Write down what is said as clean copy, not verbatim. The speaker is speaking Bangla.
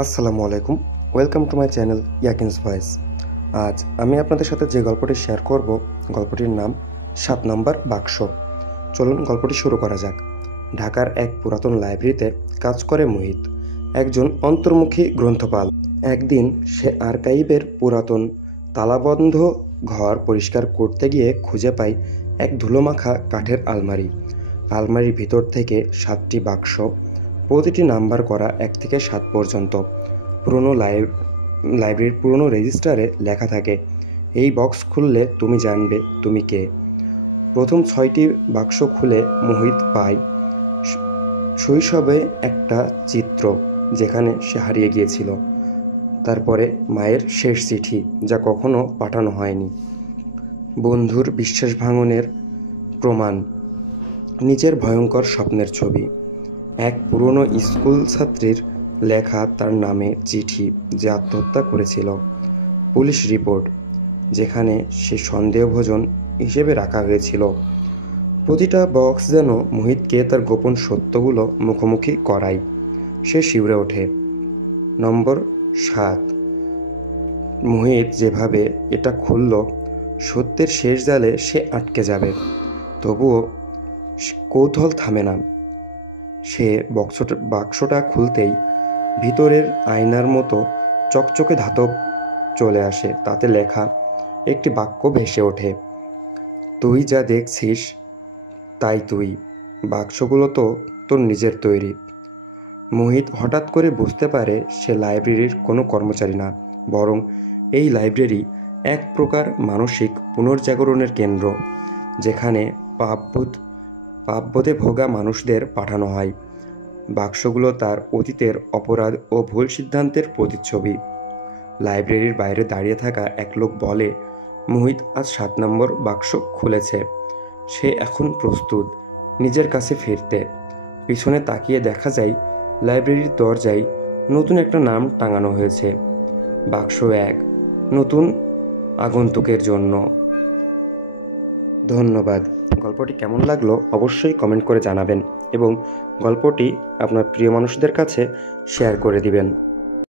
আসসালামু আলাইকুম, welcome to my channel Yakin's voice. আজ আমি আপনাদের সাথে যে গল্পটি শেয়ার করব, গল্পটির নাম ৭ নম্বর বাক্স। চলুন গল্পটি শুরু করা যাক। ঢাকার এক পুরাতন লাইব্রেরিতে কাজ করে মোহিত, একজন অন্তর্মুখী গ্রন্থপাল। একদিন সে আর্কাইভের পুরাতন তালাবন্ধ ঘর পরিষ্কার করতে গিয়ে খুঁজে পায় এক ধুলোমাখা কাঠের আলমারি। আলমারির ভিতর থেকে ৭টি বাক্স, প্রতিটি নাম্বার করা ১ থেকে ৭ পর্যন্ত। পুরনো লাইব্রেরির পুরনো রেজিস্টারে লেখা থাকে, এই বক্স খুললে তুমি জানবে তুমি কে। প্রথম ৬টি বাক্স খুলে মোহিত পায় শৈশবে একটা চিত্র, যেখানে সে হারিয়ে গিয়েছিল। তারপরে মায়ের শেষ চিঠি, যা কখনো পাঠানো হয়নি। বন্ধুর বিশ্বাস ভাঙনের প্রমাণ, নিজের ভয়ঙ্কর স্বপ্নের ছবি, এক পুরনো স্কুল ছাত্রীর লেখা তার নামে চিঠি যে আত্মহত্যা করেছিল, পুলিশ রিপোর্ট যেখানে সে সন্দেহভাজন হিসেবে রাখা হয়েছিল। প্রতিটা বক্স যেন মোহিতকে তার গোপন সত্যগুলো মুখোমুখি করায়। সে শিউরে ওঠে। নম্বর ৭। মোহিত যেভাবে এটা খুলল, সত্যের শেষ জালে সে আটকে যাবে। তবুও কৌতূহল থামে না। সে বাক্সটা খুলতেই ভিতরের আয়নার মতো চকচকে ধাতব চলে আসে। তাতে লেখা একটি বাক্য ভেসে ওঠে, তুই যা দেখছিস তাই তুই। বাক্সগুলো তো তোর নিজের তৈরি। মোহিত হঠাৎ করে বুঝতে পারে সে লাইব্রেরির কোনো কর্মচারী না, বরং এই লাইব্রেরি এক প্রকার মানসিক পুনর্জাগরণের কেন্দ্র, যেখানে পাপবোধে ভোগা মানুষদের পাঠানো হয়। বাক্সগুলো তার অতীতের অপরাধ ও ভুল সিদ্ধান্তের প্রতিচ্ছবি। লাইব্রেরির বাইরে দাঁড়িয়ে থাকা এক লোক বলে, মোহিত আজ ৭ নম্বর বাক্স খুলেছে। সে এখন প্রস্তুত নিজের কাছে ফিরতে। পিছনে তাকিয়ে দেখা যায় লাইব্রেরির দরজায় নতুন একটা নাম টাঙানো হয়েছে, বাক্স ১, নতুন আগন্তুকের জন্য। ধন্যবাদ। গল্পটি কেমন লাগলো অবশ্যই কমেন্ট করে জানাবেন এবং গল্পটি আপনার প্রিয় মানুষদের কাছে শেয়ার করে দিবেন।